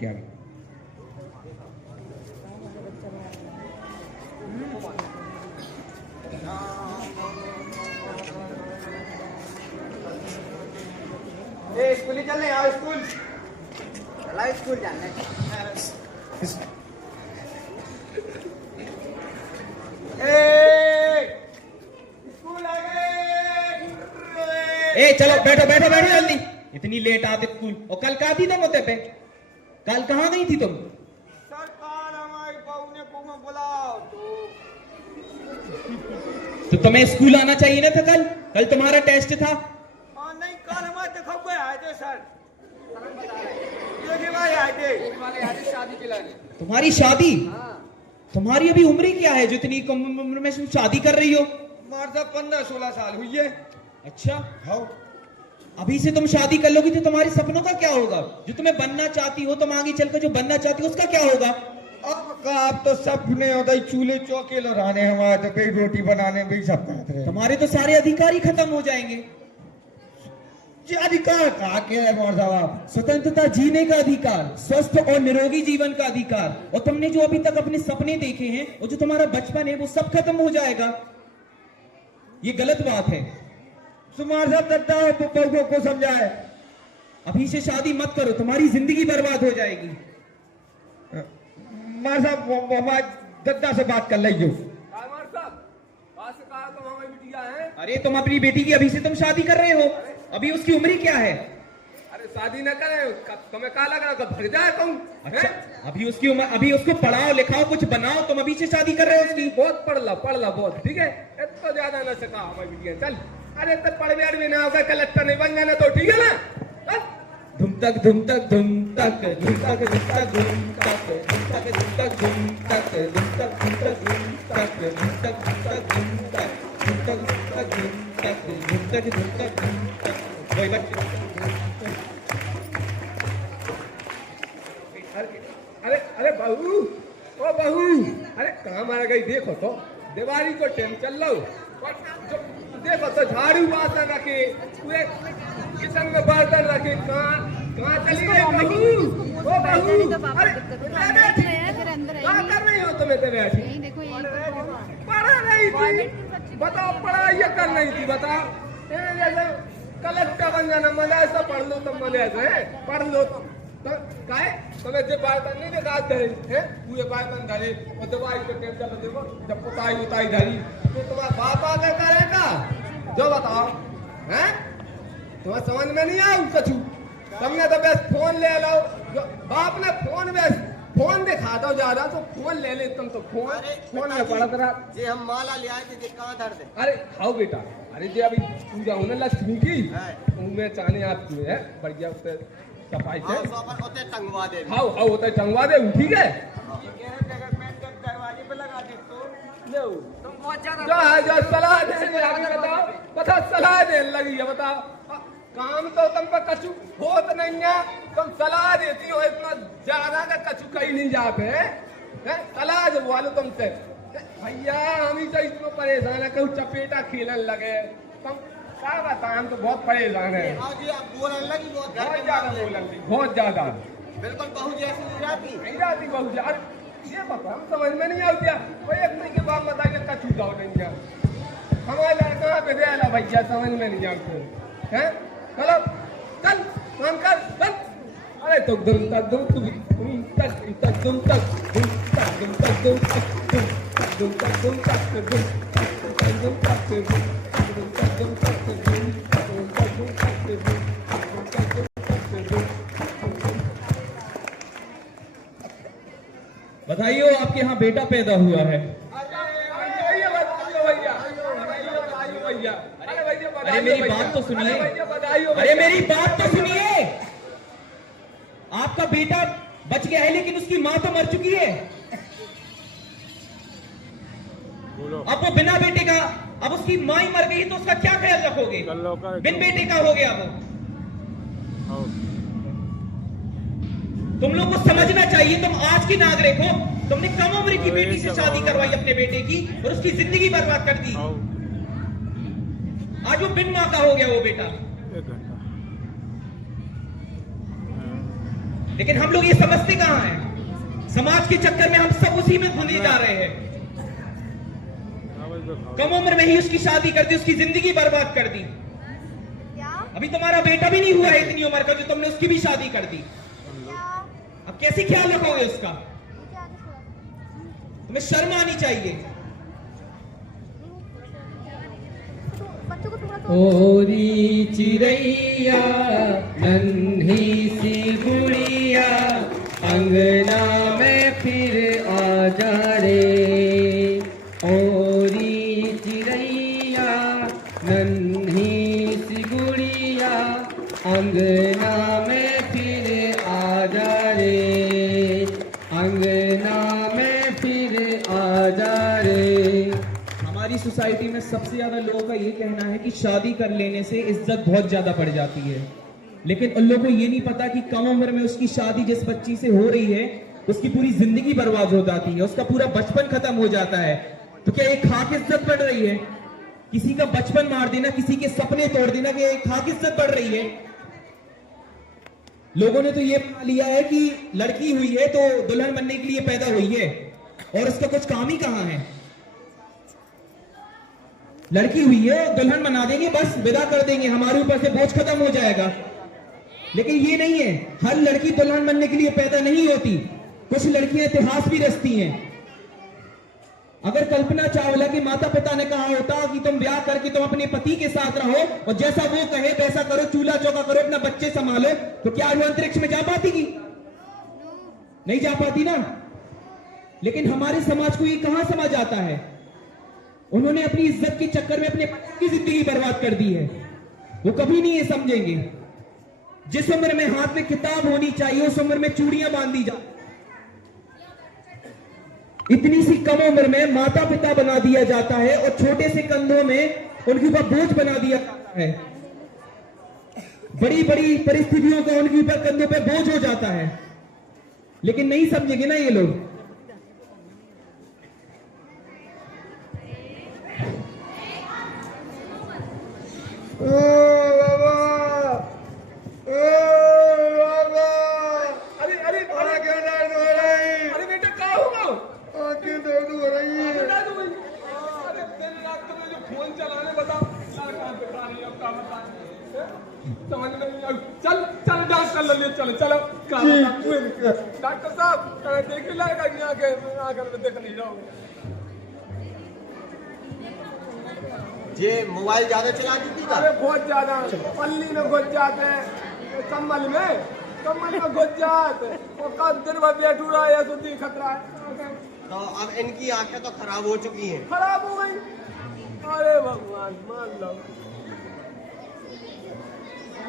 क्या स्कूल चलने आओ स्कूल स्कूल जाना स्कूल आ गए। चलो बैठो बैठो बैठो जल्दी। इतनी लेट आते स्कूल। और कल कहाँ थी तुम होते पे? कल कहाँ गई थी तुम? सरकार हमारी बहू ने को बुलाओ तो तुम्हें स्कूल आना चाहिए ना था कल। कल तुम्हारा टेस्ट था। नहीं कल हमारे देखो कोई आए थे सर। आए थे शादी के लिए। तुम्हारी शादी? तुम्हारी अभी उम्र क्या है जो इतनी कम उम्र में शादी कर रही हो? हमारे 15-16 साल हुई है। अच्छा हाँ। अभी से तुम शादी कर लोगी तो तुम्हारे सपनों का क्या होगा? जो तुम्हें बनना चाहती हो तुम आगे चलकर जो बनना चाहती हो उसका क्या होगा? अब तो सपने होता ही चूल्हे चौके लड़ाने हमारे तो कई रोटी बनाने भी सब कहते हैं। तुम्हारे तो सारे अधिकार ही खत्म हो जाएंगे। अधिकार कहा के है साहब? स्वतंत्रता जीने का अधिकार, स्वस्थ और निरोगी जीवन का अधिकार। और तुमने जो अभी तक अपने सपने देखे हैं और जो तुम्हारा बचपन है वो सब खत्म हो जाएगा। ये गलत बात है। सुमार साहब दत्ता है तो बहू को समझाए। अभी से शादी मत करो, तुम्हारी जिंदगी बर्बाद हो जाएगी। मार साहब हमारे दत्ता से बात कर लीजिए। अरे तुम अपनी बेटी की अभी से तुम शादी कर रहे हो। अभी उसकी उम्र क्या है? अरे शादी न करे तुम्हें कहा लग रहा भग जाए तुम। अच्छा अभी उसकी उम्र, अभी उसको पढ़ाओ लिखाओ कुछ बनाओ। तुम अभी से शादी कर रहे हो उसकी? बहुत पढ़ ला बहुत ठीक है। इतना ज्यादा न सका हमारी बिटिया चल। अरे तब पढ़ भी ना होगा कलेक्टर नहीं बन जाना तो ठीक है ना। धुम तक धुम तक धुम तक धुम तक धुम तक धुम तक धुम तक धुम तक धुम तक धुम तक धुम तक धुम तक धुम तक धुम तक धुम तक धुम तक धुम तक धुम तक धुम तक वही बच्चे। अरे बहू ओ बहू अरे कहाँ मारा गई देखो तो दिवाली को टाइम चल लो देखो तो झाड़ू बर्तन रखे पूरे किचन में बर्तन रखे कहाँ चली गई बहू? ओ बहू अरे क्या कर रही हो तुम इतने बैठी? पढ़ा नहीं थी बताओ पढ़ाई ये कर नहीं थी बताओ। जैसे कलेक्टर बन जाना मजा ऐसा पढ़ लो तुम मजा ऐसे पढ़ लो तो काहे तुम्हें जो बर्तन नहीं दिखाते हैं पूरे बर्तन धरे और दवाई को टेंशन देखो जब पुताई उताई धरी तो तुम्हारा बाप आगे करेगा जो बताओ हैं? तुम्हें समझ में नहीं आऊ कछु। तुमने तो बस फोन ले लो बाप ने फोन दिखा दो ज्यादा तो फोन ले ले तुम तो फोन में पढ़त रहा। जे हम माला ले आए थे कहाँ धर दे? अरे खाओ बेटा अरे जो अभी पूजा होने लक्ष्मी की उनमें चाने आपकी है बढ़िया उससे सफाई से टंगवा दे। हाँ होता है टंगवा दे ठीक है। दरवाजे पे लगा दे तो जो सलाह देने लगी बताओ पता सलाह देने लगी है बताओ। काम तो तुम पर कछु होत नहीं है तुम सलाह देती हो इतना ज्यादा का कछु कहीं नहीं जाते हैं सलाह जब वालो तुमसे भैया हम ही तो इसमें परेशान है कहूँ चपेटा खेलने लगे तुम क्या बताएं हम तो बहुत परेशान है। बहुत ज्यादा बिल्कुल बहू जैसी नहीं जाती बहू यार ये बता हम समझ में नहीं आती कोई एक नहीं के बाद बताइए कछु जाओ नहीं क्या हमारे लड़का पे दे भैया समझ में नहीं आते हैं। चलो चल काम कर चल। अरे तो दुम तक दुम तक दुम तक दुम तक दुम तक दुम तक दुम तक दुम तक दुम तक दुम तक दुम तक बधाई हो आपके यहाँ बेटा पैदा हुआ है। अरे मेरी बात तो सुनिए। अरे मेरी बात तो सुनिए। आपका बेटा बच गया है लेकिन उसकी माँ तो मर चुकी है। अब वो बिना बेटे का अब उसकी माँ ही मर गई तो उसका क्या ख्याल रखोगे? बिन बेटे का हो गया वो। तुम लोग को समझना चाहिए तुम आज की नागरिक हो। तुमने कम उम्र की बेटी से शादी करवाई अपने बेटे की और उसकी जिंदगी बर्बाद कर दी। आज वो बिन मां का हो गया वो बेटा। लेकिन हम लोग ये समझते कहां हैं? समाज के चक्कर में हम सब उसी में धुले जा रहे हैं। कम उम्र में ही उसकी शादी कर दी, उसकी जिंदगी बर्बाद कर दी। अभी तुम्हारा बेटा भी नहीं हुआ है इतनी उम्र का जो तुमने उसकी भी शादी कर दी। अब कैसे ख्याल रखोगे उसका? तुम्हें शर्म आनी चाहिए। ओरी चिड़ैया नन्ही सी गुड़िया अंगना में फिर आ जा रे। ओरी चिड़ैया नन्ही सी गुड़िया अंगना में फिर आ जा रे। अंगना में फिर आ जा रे। हमारी सोसाइटी में सबसे ज्यादा लोगों का ये कहना है कि शादी कर लेने से इज्जत बहुत ज्यादा बढ़ जाती है, लेकिन उन लोगों को ये नहीं पता कि कम उम्र में उसकी शादी जिस बच्ची से हो रही है उसकी पूरी जिंदगी बर्बाद हो जाती है, उसका पूरा बचपन खत्म हो जाता है। तो क्या एक खाक इज्जत बढ़ रही है? किसी का बचपन मार देना, किसी के सपने तोड़ देना, क्या एक खाक इज्जत बढ़ रही है? लोगों ने तो ये मान लिया है कि लड़की हुई है तो दुल्हन बनने के लिए पैदा हुई है और उसका कुछ काम ही कहां है। लड़की हुई है दुल्हन बना देंगे, बस विदा कर देंगे, हमारे ऊपर से बोझ खत्म हो जाएगा। लेकिन ये नहीं है, हर लड़की दुल्हन बनने के लिए पैदा नहीं होती। कुछ लड़कियां इतिहास भी रचती हैं। अगर कल्पना चावला के माता पिता ने कहा होता कि तुम ब्याह करके तुम अपने पति के साथ रहो और जैसा वो कहे वैसा करो, चूल्हा चौका करो, अपना बच्चे संभालो, तो क्या वो अंतरिक्ष में जा पाती की? नहीं जा पाती ना। लेकिन हमारे समाज को ये कहां समझ आता है? उन्होंने अपनी इज्जत के चक्कर में अपने पति की जिंदगी बर्बाद कर दी है। वो कभी नहीं ये समझेंगे। जिस उम्र में हाथ में किताब होनी चाहिए उस उम्र में चूड़ियां बांध दी जाती, इतनी सी कम उम्र में माता पिता बना दिया जाता है और छोटे से कंधों में उनके ऊपर बोझ बना दिया जाता है। बड़ी बड़ी परिस्थितियों का उनके ऊपर कंधों पे बोझ हो जाता है, लेकिन नहीं समझेंगे ना ये लोग। अरे बेटा क्या होगा? आंखें दर्द हो रही है। अरे दिन रात तुम्हें जो फोन चलाने बताओ यार, कहाँ बेटा रही है, अब क्या बताएं? समझ में नहीं आई। चल चल डॉक्टर ले लियो, चलो चलो। क्या बताऊं? डॉक्टर साहब देख ही लाएगा कि आगे में देख नहीं जाओगे। ये मोबाइल ज्यादा चलाती थी अरे बहुत ज्यादा पल्ली में घुस जाते हैं, कम्बल में घुस जाते और कब दिन भर बैठ रहा है, सुधी खतरा है। तो अब इनकी आंखें तो खराब हो चुकी हैं। खराब हो गई। अरे भगवान मान लो।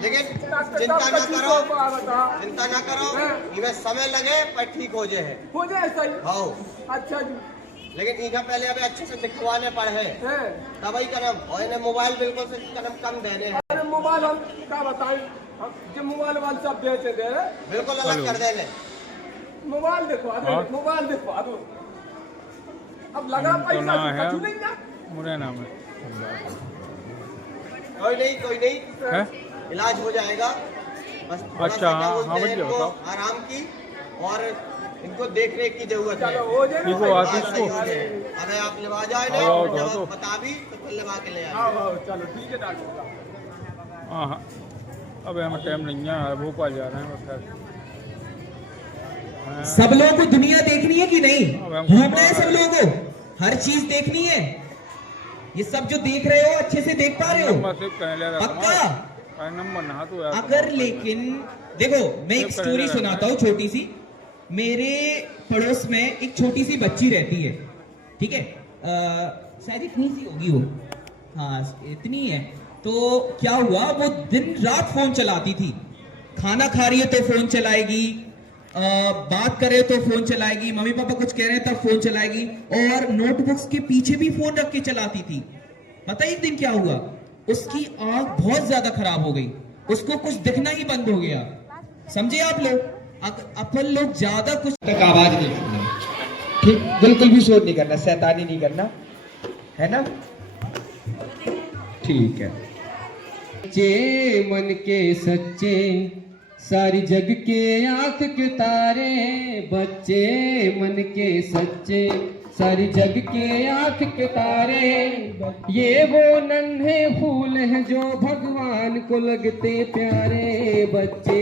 लेकिन डॉक्टर चिंता साहब ना पच्चीस करो, सौ का बता। चिंता ना करो, हाँ। इन्हें समय लगे पर ठीक हो जाए। हो जाए सही। हाँ, अच्छा जी लेकिन इनका पहले अभी अच्छे से दिखवाने पड़े है। तभी कदम, और इन्हें मोबाइल बिल्कुल से कदम कम देने हैं, अरे मोबाइल हम क्या बताएं, हम जो मोबाइल वाले सब बेचे दे रहे, बिल्कुल अलग कर देने। मोबाइल दिखवा दो, मोबाइल दिखवा दो। अब लगा पैसा तो कुछ नहीं ना। मुरैना में कोई नहीं है। इलाज हो जाएगा। बस थोड़ा अच्छा, सा क्या हाँ, बोलते हाँ, हैं, बढ़िया इनको बताओ। आराम की और इनको देख रेख की जरूरत है। चलो हो जाए ना ठीक हो, सही। आशीष बात सही को। हो जाए। अरे आप लगा जाए ना, आओ, जब आओ, आप बता भी तो फिर लगा के ले आए। हाँ चलो ठीक है डॉक्टर साहब। हाँ, अब हमें टाइम नहीं है, भोपाल जा रहे हैं बस। सब लोगों को दुनिया देखनी है कि नहीं? अब हम घूमना है सब लोगों को, हर चीज देखनी है। ये सब जो देख रहे हो अच्छे से देख पा रहे हो? नंबर सेव करने लगा पक्का? नंबर ना तो यार। अगर लेकिन देखो, मैं एक स्टोरी सुनाता हूँ छोटी सी। मेरे पड़ोस में एक छोटी सी बच्ची रहती है, ठीक है, शायद इतनी सी होगी वो, हाँ इतनी है। तो क्या हुआ, वो दिन रात फोन चलाती थी। खाना खा रही है तो फोन चलाएगी, बात करे तो फोन चलाएगी, मम्मी पापा कुछ कह रहे हैं तब फोन चलाएगी, और नोटबुक्स के पीछे भी फोन रख के चलाती थी। पता है एक दिन क्या हुआ, उसकी आंख बहुत ज्यादा खराब हो गई, उसको कुछ दिखना ही बंद हो गया। समझे आप लोग? अपन लोग ज्यादा कुछ तक आवाज नहीं सुननी, ठीक, बिल्कुल भी शोर नहीं करना, शैतानी नहीं करना, है ना? ठीक है। सच्चे मन के सच्चे सारी जग के आंख के तारे बच्चे मन के सच्चे, सारी जग के आंख के तारे ये वो नन्हे फूल हैं जो भगवान को लगते प्यारे, बच्चे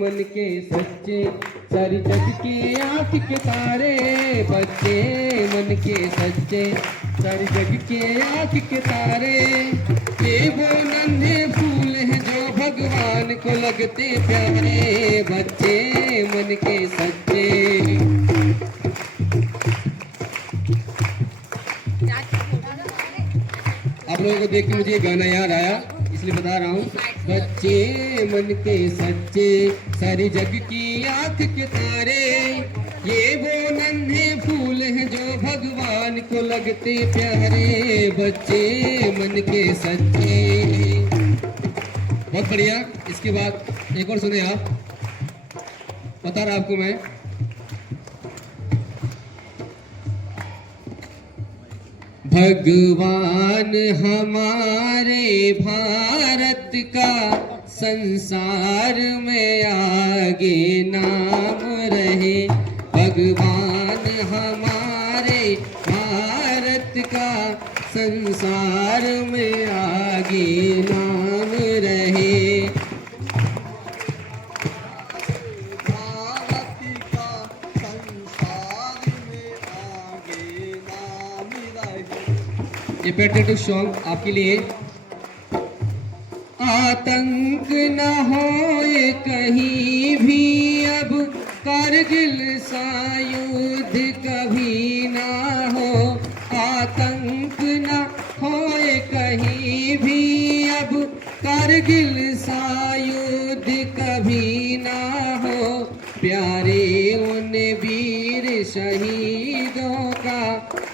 मन के सच्चे। सारी जग के आंख के तारे बच्चे मन के सच्चे, सारी जग के आंख के तारे ये वो नन्हे फूल हैं जो भगवान को लगते प्यारे, बच्चे मन के सच्चे। आप लोगों को देख के मुझे ये गाना याद आया इसलिए बता रहा हूँ। बच्चे मन के सच्चे, सारी जग की आंख के तारे ये वो नन्हे फूल हैं जो भगवान को लगते प्यारे, बच्चे मन के सच्चे। बहुत बढ़िया। इसके बाद एक और सुने आप, बता रहा आपको मैं। भगवान हमारे भारत का संसार में आगे नाम रहे, भगवान हमारे भारत का संसार में आगे नाम रहे। ये पेट्रियोटिक सॉन्ग आपके लिए। आतंक न होए कहीं भी अब, कारगिल सा युद्ध कभी ना हो, आतंक न होए कहीं भी अब, कारगिल सा युद्ध कभी ना हो, प्यारे उन वीर शहीदों का,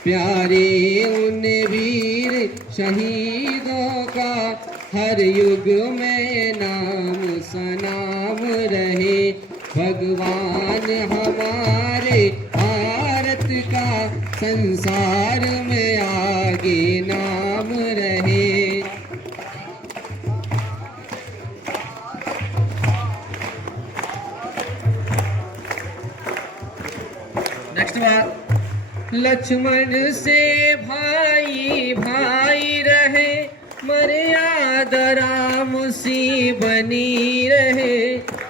प्यारे उन वीर शहीदों का हर युग में नाम सनाम रहे, भगवान हमारे भारत का संसार में आगे नाम रहे। नेक्स्ट बात, लक्ष्मण से भाई भाई रहे, मर्यादा राम सी बनी रहे,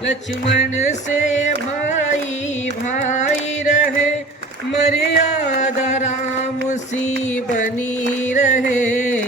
लक्ष्मण से भाई भाई रहे, मर्यादा राम सी बनी रहे,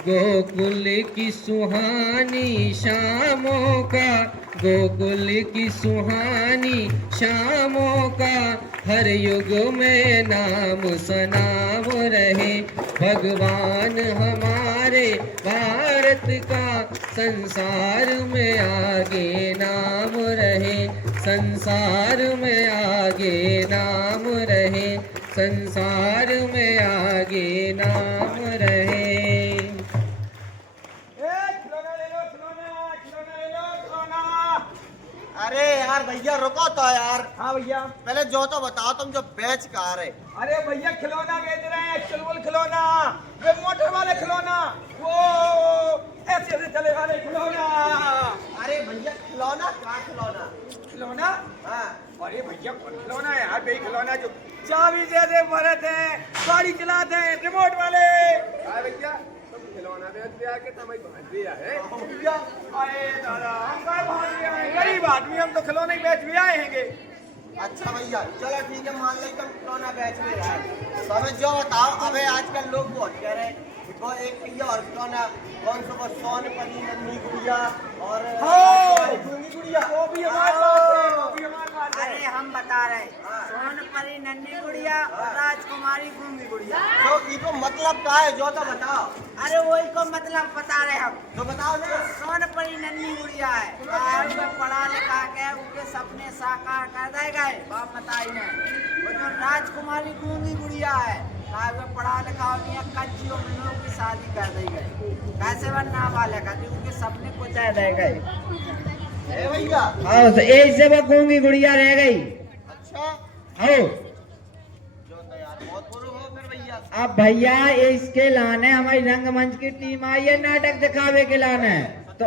गोकुल की सुहानी शामों का, गोकुल की सुहानी शामों का हर युग में नाम सनाम रहे, भगवान हमारे भारत का संसार में आगे नाम रहे, संसार में आगे नाम रहे, संसार में आगे नाम रहे। अरे यार भैया रुको तो यार। हाँ भैया। पहले जो तो बताओ तुम जो बेच कहाँ रहे? अरे भैया खिलौना बेच रहे हैं, चुलबुल खिलौना, वे मोटर वाले खिलौना, वो ऐसे ऐसे चले वाले खिलौना। अरे भैया खिलौना कहाँ खिलौना? खिलौना? हाँ। अरे भैया कौन खिलौना है यार? वही खिलौना जो चाबी जैसे भरत है, गाड़ी चलाते हैं, रिमोट वाले। हाँ भैया तुम खिलौना बेच दिया कि तुम्हें भाग दिया है? भैया अरे दादा हम कहाँ भाग दिया है? गरीब आदमी हम तो खिलौने बेच भी आए हैं। अच्छा भैया चलो ठीक है, मान लो तुम खिलौना बेच रहे यार, तो हमें जो बताओ, अबे आजकल लोग बहुत कह रहे हैं वो एक भैया और खिलौना कौन सा, वो सोन परी नन्ही गुड़िया और गूंगी गुड़िया, वो भी हमारे पास है, वो भी हमारे पास है। अरे हम बता रहे सोन परी नन्ही गुड़िया और राजकुमारी गूंगी गुड़िया। तो इनको मतलब क्या है जो तो बताओ। अरे वही को मतलब बता रहे हम, तो बताओ ना। सोन परी नन्ही गुड़िया है, पढ़ा लिखा के उनके सपने साकार कर देगा, बाप बताई नहीं। वो जो राजकुमारी गूंगी गुड़िया है, पढ़ा लिखा नहीं है, कच्ची उम्र की शादी कर दी गई, कैसे बनना वाले का उनके सपने को चाह दे गए भैया। और ऐसे वो गूंगी गुड़िया रह गई। अच्छा हो जो तो यार बहुत बुरा हो फिर भैया। अब भैया इसके लाने हमारी रंगमंच की टीम आई है नाटक दिखावे के लाने, तो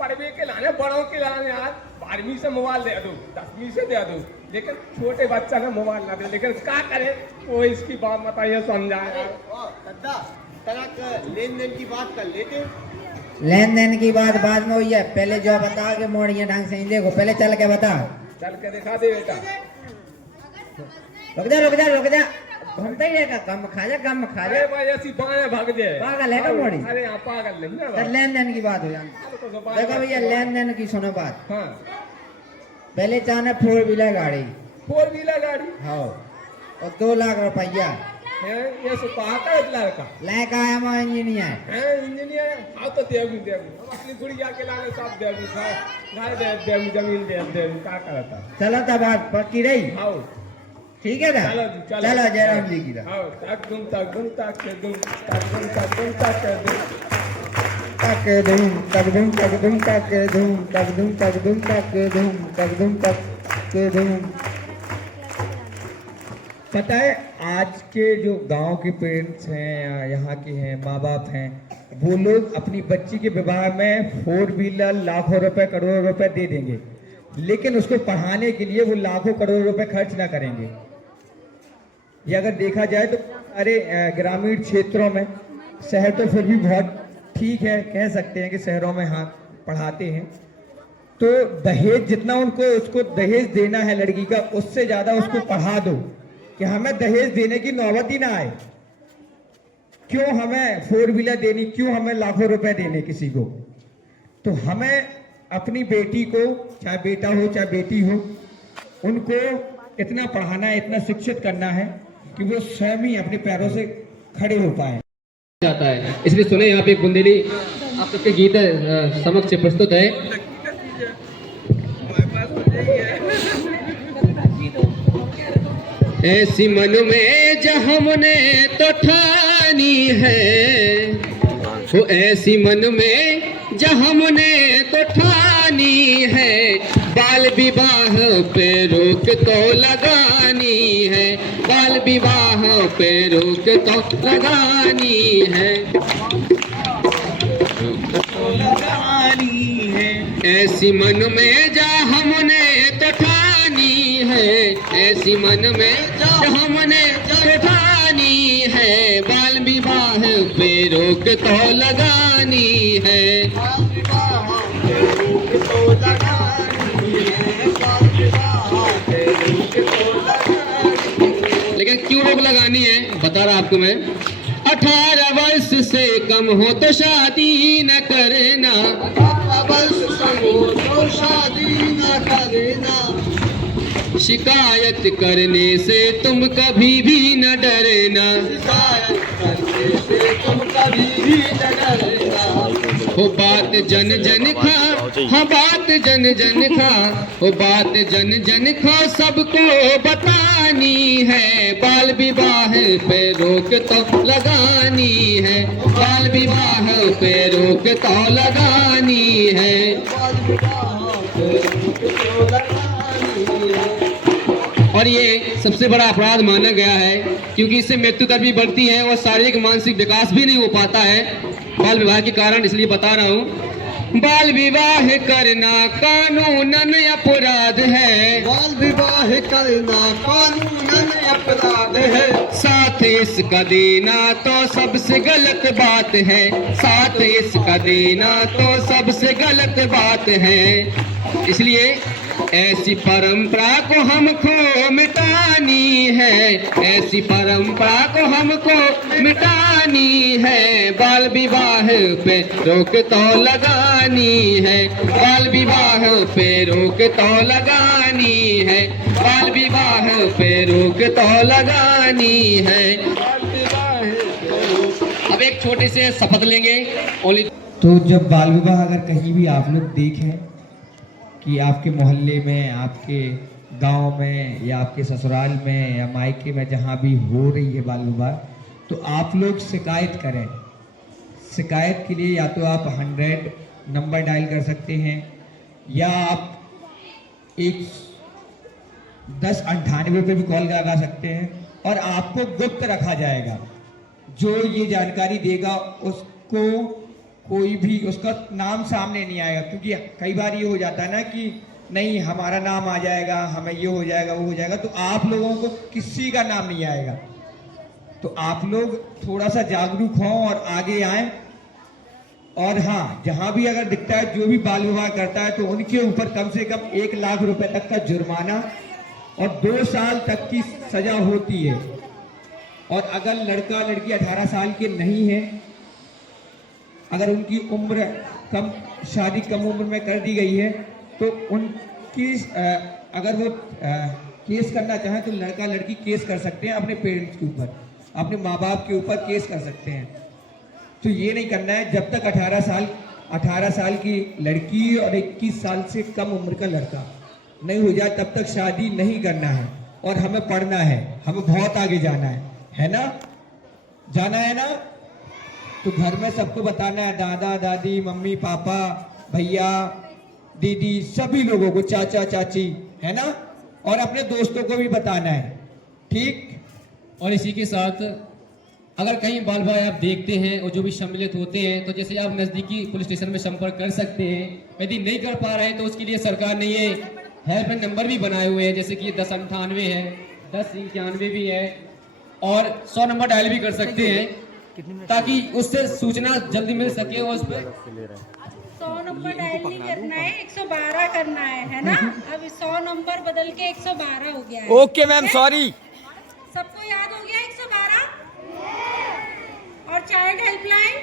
पढ़वे के लाने बड़ों के लाने आज 12वीं से मोबाइल दे दो 10वीं से दे दो, लेकिन छोटे बच्चा ने मोबाइल ना दे, लेकिन क्या करे वो इसकी बात बताइए समझाए। दादा तलाक लेन देन की बात कर लेते। लेन देन की बात बाद में हुई है, पहले जो बता के मोड़िए ढंग से देखो, पहले चल के बता। चल के दिखा दे बेटा। रुक जा रुक जा रुक जा, घूमता ही रहेगा, कम खा जा कम खा जा। अरे भाई ऐसी बाएं भाग जाए, पागल है क्या मोड़ी? अरे यहाँ पागल नहीं ना तो लेन देन की बात हो जाए। देखो भैया लेन देन की सुनो बात। हाँ पहले चाहना 4 व्हीलर गाड़ी, 4 व्हीलर गाड़ी हाँ, और 2 लाख रुपया है, ये सो कहा का लड़का लायक आया मैं इंजीनियर। है इंजीनियर। हाँ तो देवू देवू अपनी गुड़िया के लाने सब देवू था, घर दे देवू जमीन दे देवू क्या करता। चलो तब बात पक्की रही, हाँ ठीक है ना? चलो जी, चलो। चलो जयराम जी की तरफ। हाँ तक दुम तक दुम तक के दुम तक दुम तक दुम तक के दुम तक धूम तक धूम तक धूम तक धूम तक धूम तक धूम तक धूम तक धूम तक धूम। पता है आज के जो गांव के पेरेंट्स हैं या यहाँ के हैं माँ बाप हैं, वो लोग अपनी बच्ची के विवाह में 4 व्हीलर लाखों रुपए करोड़ों रुपए दे देंगे, लेकिन उसको पढ़ाने के लिए वो लाखों करोड़ों रुपए खर्च ना करेंगे। ये अगर देखा जाए तो अरे ग्रामीण क्षेत्रों में, शहर तो फिर भी बहुत ठीक है, कह सकते हैं कि शहरों में हाँ पढ़ाते हैं, तो दहेज जितना उनको उसको दहेज देना है लड़की का, उससे ज्यादा उसको पढ़ा दो कि हमें दहेज देने की नौबत ही ना आए। क्यों हमें 4 व्हीलर देनी, क्यों हमें लाखों रुपए देने किसी को? तो हमें अपनी बेटी को, चाहे बेटा हो चाहे बेटी हो, उनको इतना पढ़ाना है, इतना शिक्षित करना है कि वो स्वयं ही अपने पैरों से खड़े हो पाए जाता है। इसलिए सुने यहाँ पे एक बुंदेली आप सबके गीत समक्ष प्रस्तुत है। ऐसी मन में जहाँ हमने तो ठानी है, वो ऐसी मन में जहाँ हमने तो ठानी है, बाल विवाह पे रोक तो लगानी है, बाल विवाह पे रोक तो लगानी है, ऐसी मन में जा हमने तो ठानी है, ऐसी मन में जा हमने तो ठानी है, बाल विवाह पे रोक तो लगानी है, लेकिन क्यों रोक लगानी है बता रहा आपको मैं। 18 वर्ष से कम हो तो शादी न करना, 18 वर्ष से कम हो तो शादी न करना, शिकायत करने से तुम कभी भी न डरना, शिकायत करने से तुम कभी भी न डरना, हो बात जन जन खा, हाँ बात जन जन खा, हो बात जन जन खा सबको बतानी है, बाल विवाह पे रोक तो लगानी है, बाल विवाह पे रोक तो लगानी है, और ये सबसे बड़ा अपराध माना गया है क्योंकि इससे मृत्यु दर भी बढ़ती है और शारीरिक मानसिक विकास भी नहीं हो पाता है बाल विवाह के कारण। इसलिए बता रहा हूँ, बाल विवाह करना कानूनन अपराध है, बाल विवाह करना कानूनन अपराध है, साथ इसका देना तो सबसे गलत बात है, साथ इसका देना तो सबसे गलत बात है। इसलिए ऐसी परंपरा को हमको मिटानी है, ऐसी परंपरा को हमको मिटानी है, बाल विवाह पे रोक तो लगानी है, बाल विवाह पे रोक तो लगानी है, बाल विवाह पे रोक तो लगानी है। अब एक छोटे से शपथ लेंगे ओनली। तो जब बाल विवाह अगर कहीं भी आप लोग देखें कि आपके मोहल्ले में, आपके गांव में या आपके ससुराल में या मायके में जहां भी हो रही है बाल विवाह, तो आप लोग शिकायत करें। शिकायत के लिए या तो आप 100 नंबर डायल कर सकते हैं या आप 1098 पे भी कॉल लगा सकते हैं और आपको गुप्त रखा जाएगा। जो ये जानकारी देगा उसको कोई भी उसका नाम सामने नहीं आएगा, क्योंकि कई बार ये हो जाता है ना कि नहीं हमारा नाम आ जाएगा, हमें ये हो जाएगा वो हो जाएगा, तो आप लोगों को किसी का नाम नहीं आएगा। तो आप लोग थोड़ा सा जागरूक हों और आगे आएं। और हाँ, जहां भी अगर दिखता है जो भी बाल विवाह करता है तो उनके ऊपर कम से कम 1 लाख रुपए तक का जुर्माना और 2 साल तक की सजा होती है। और अगर लड़का लड़की 18 साल के नहीं है, अगर उनकी उम्र कम, शादी कम उम्र में कर दी गई है, तो उनकी अगर वो केस करना चाहें तो लड़का लड़की केस कर सकते हैं अपने पेरेंट्स के ऊपर, अपने माँ बाप के ऊपर केस कर सकते हैं। तो ये नहीं करना है, जब तक 18 साल की लड़की और 21 साल से कम उम्र का लड़का नहीं हो जाए तब तक शादी नहीं करना है। और हमें पढ़ना है, हमें बहुत आगे जाना है ना? जाना है ना? तो घर में सबको बताना है, दादा दादी, मम्मी पापा, भैया दीदी, सभी लोगों को, चाचा चाची, है ना? और अपने दोस्तों को भी बताना है, ठीक? और इसी के साथ अगर कहीं बाल भाई आप देखते हैं और जो भी सम्मिलित होते हैं, तो जैसे आप नज़दीकी पुलिस स्टेशन में संपर्क कर सकते हैं। यदि नहीं कर पा रहे हैं तो उसके लिए सरकार ने ये हेल्पलाइन नंबर भी बनाए हुए हैं, जैसे कि 1098 है, 1091 भी है, और 100 नंबर डायल भी कर सकते हैं, ताकि उससे सूचना जल्दी मिल सके। और उस पर 100 नंबर डायल नहीं करना है, 112 करना है ना? अब 100 नंबर बदल के 112 हो गया है। Okay ma'am, sorry. सबको याद हो गया 112? और चाइल्ड हेल्पलाइन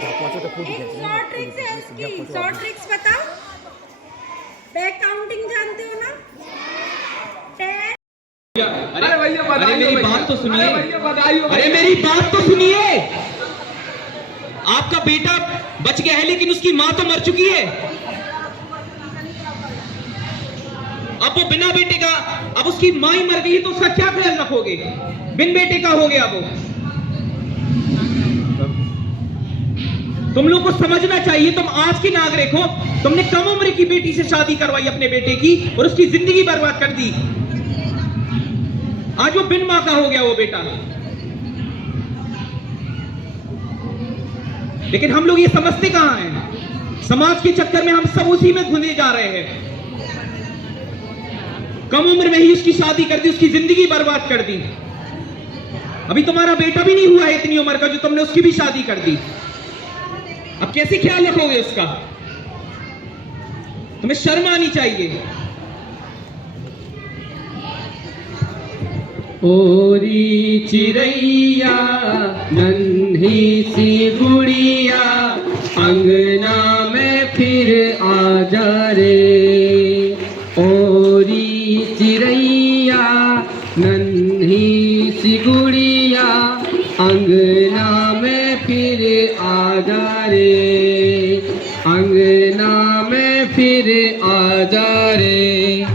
एक 100 ट्रिक्स है उसकी, 100 ट्रिक्स बताओ। बैक काउंटिंग जानते हो ना? 10। अरे भैया अरे मेरी बात तो सुनिए, अरे भैया बधाई हो। अरे मेरी बात तो सुनिए। आपका बेटा बच गया है लेकिन उसकी माँ तो मर चुकी है। अब वो बिना बेटे का, अब उसकी माँ ही मर गई तो उसका क्या ख्याल रखोगे? बिन बेटे का हो गया वो। तुम लोग को समझना चाहिए, तुम आज के नागरिक हो, तुमने कम उम्र की बेटी से शादी करवाई अपने बेटे की और उसकी जिंदगी बर्बाद कर दी। आज वो बिन मां का हो गया वो बेटा। लेकिन हम लोग ये समझते कहां हैं? समाज के चक्कर में हम सब उसी में घुसे जा रहे हैं। कम उम्र में ही उसकी शादी कर दी, उसकी जिंदगी बर्बाद कर दी। अभी तुम्हारा बेटा भी नहीं हुआ है इतनी उम्र का जो तुमने उसकी भी शादी कर दी। अब कैसे ख्याल रखोगे उसका? तुम्हें शर्म आनी चाहिए। ओरी चिड़ैया नन्ही सी गुड़िया, अंगना में फिर आ जा रे। ओरी चिड़ैया नन्ही सी गुड़िया, अंगना में फिर आ जा रे। अंगना में फिर आ जा रे।